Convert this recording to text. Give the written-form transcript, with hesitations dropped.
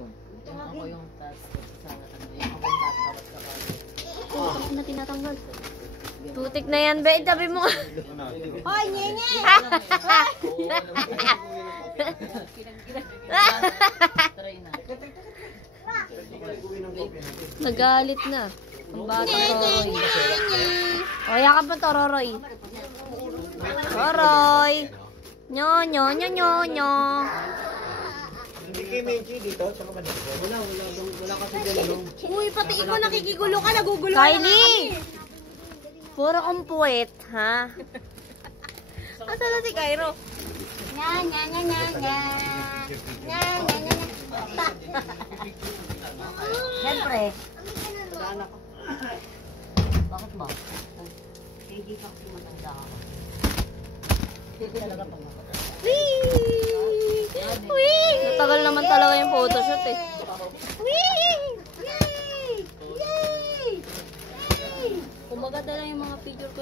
yun. Yung ako yung task sa ano, yung ako yung tatawag sa kanya. Oh, tapos na tinatanggal. Tutik na yan, be. Sabi mo. Hoy, nyenye! Try na. Nagalit na. Ang bata Toroy. O, yakap mo Tororoy. Toroy. Nyo, nyo, nyo, nyo, nyo. Hindi kayo Menchi dito? Sama ka dito? Wala kasi dyan. Uy, pati ikaw nakikigulo ka, nagugulo ka na Kylie! Puro kong puwet, ha? Asa na si Cairo? Nya, nya, nya, nya, nya. Nya, nya, nya, nya. Siyempre. Bakit ba? Hindi ka kasi matanda ka. Talaga pang makapag. Natagal naman talaga yung photoshoot eh. Yay! Yay! Kumaganda lang yung mga picture ko